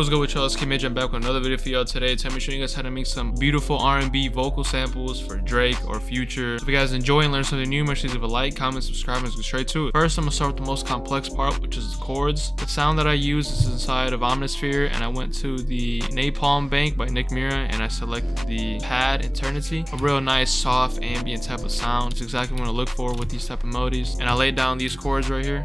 What's good with y'all? It's Keymajor. I'm back with another video for y'all today. Tell me, showing you guys how to make some beautiful R&B vocal samples for Drake or Future. If you guys enjoy and learn something new, make sure you leave a like, comment, subscribe, and let's get straight to it. First, I'm gonna start with the most complex part, which is the chords. The sound that I use is inside of Omnisphere, and I went to the Napalm Bank by Nick Mira, and I selected the pad Eternity. A real nice, soft, ambient type of sound. It's exactly what I look for with these type of melodies. And I laid down these chords right here.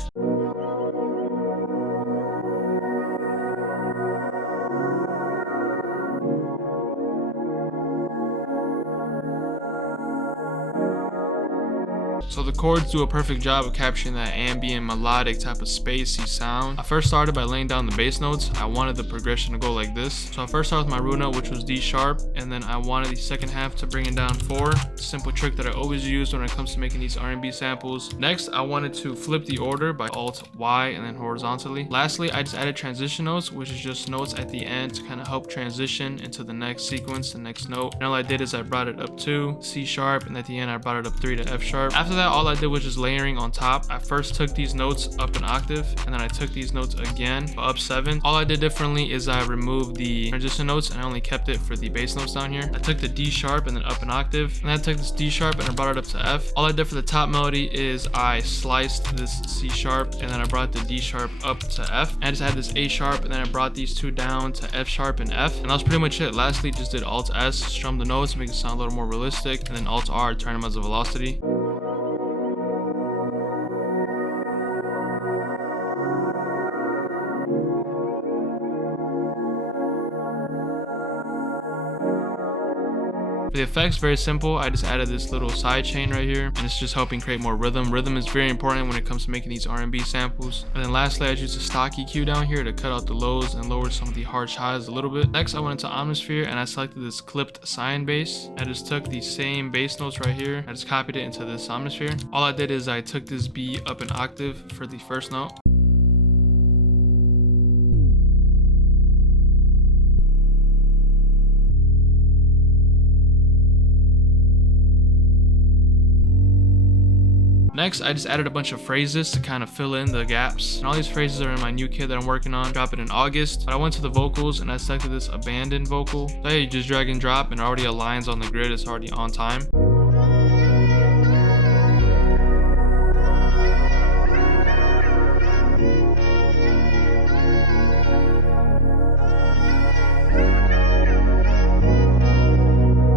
So the chords do a perfect job of capturing that ambient, melodic type of spacey sound. I first started by laying down the bass notes. I wanted the progression to go like this. So I first started with my root note, which was D sharp, and then I wanted the second half to bring it down 4. Simple trick that I always use when it comes to making these R&B samples. Next, I wanted to flip the order by Alt Y and then horizontally. Lastly, I just added transition notes, which is just notes at the end to kind of help transition into the next sequence, the next note. And all I did is I brought it up 2, C sharp, and at the end I brought it up 3 to F sharp. After that, all I did was just layering on top. I first took these notes up an octave, and then I took these notes again up 7. All I did differently is I removed the transition notes and I only kept it for the bass notes down here. I took the D sharp and then up an octave, and then I took this D sharp and I brought it up to F. All I did for the top melody is I sliced this C sharp and then I brought the D sharp up to F. And I just had this A sharp and then I brought these two down to F sharp and F, and that was pretty much it. Lastly, just did Alt S, strum the notes, make it sound a little more realistic, and then Alt R, turn them as a velocity. For the effects, very simple. I just added this little side chain right here, and it's just helping create more rhythm. Rhythm is very important when it comes to making these R&B samples. And then lastly, I used a stock EQ down here to cut out the lows and lower some of the harsh highs a little bit. Next, I went into Omnisphere and I selected this clipped sine bass. I just took the same bass notes right here. I just copied it into this Omnisphere. All I did is I took this B up an octave for the first note. Next, I just added a bunch of phrases to kind of fill in the gaps. And all these phrases are in my new kit that I'm working on. Drop it in August. But I went to the vocals and I selected this abandoned vocal. So yeah, you just drag and drop and it already aligns on the grid. It's already on time.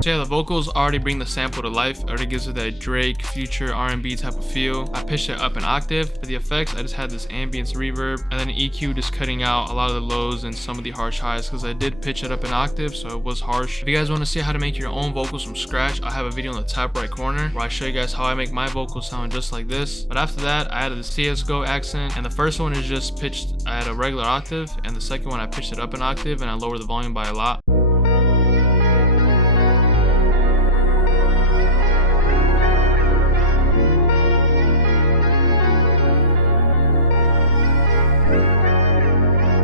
So yeah, the vocals already bring the sample to life. It already gives it that Drake, Future, R&B type of feel. I pitched it up an octave. For the effects, I just had this ambience reverb, and then EQ just cutting out a lot of the lows and some of the harsh highs, because I did pitch it up an octave, so it was harsh. If you guys want to see how to make your own vocals from scratch, I have a video in the top right corner where I show you guys how I make my vocals sound just like this. But after that, I added the CSGO accent, and the first one is just pitched at a regular octave, and the second one I pitched it up an octave and I lowered the volume by a lot.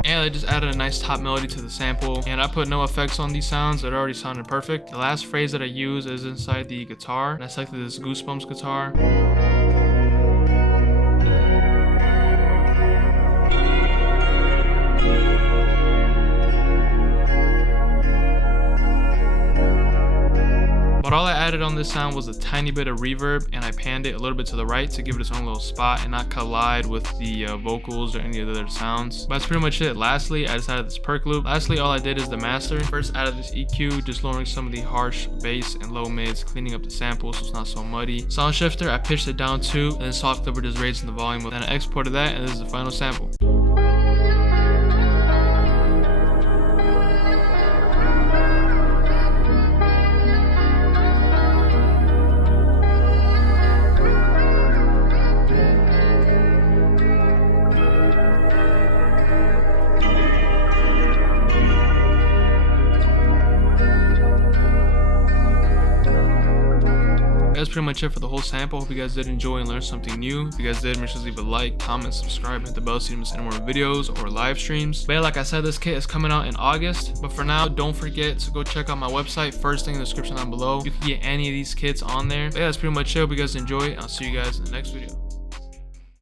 And I just added a nice top melody to the sample, and I put no effects on these sounds. It already sounded perfect. The last phrase that I use is inside the guitar, and I selected this Goosebumps guitar. But all I added on this sound was a tiny bit of reverb, and I panned it a little bit to the right to give it its own little spot and not collide with the vocals or any of the other sounds. But that's pretty much it. Lastly, I just added this perk loop. Lastly, all I did is the master. First added this EQ, just lowering some of the harsh bass and low mids, cleaning up the sample so it's not so muddy. Sound shifter, I pitched it down 2, and then soft clipper just raising the volume. Then I exported that, and this is the final sample. That's pretty much it for the whole sample. Hope you guys did enjoy and learn something new. If you guys did, make sure to leave a like, comment, subscribe, and hit the bell so you don't miss any more videos or live streams. But yeah, like I said, this kit is coming out in August. But for now, don't forget to go check out my website. First thing in the description down below. You can get any of these kits on there. But yeah, that's pretty much it. Hope you guys enjoy, and I'll see you guys in the next video.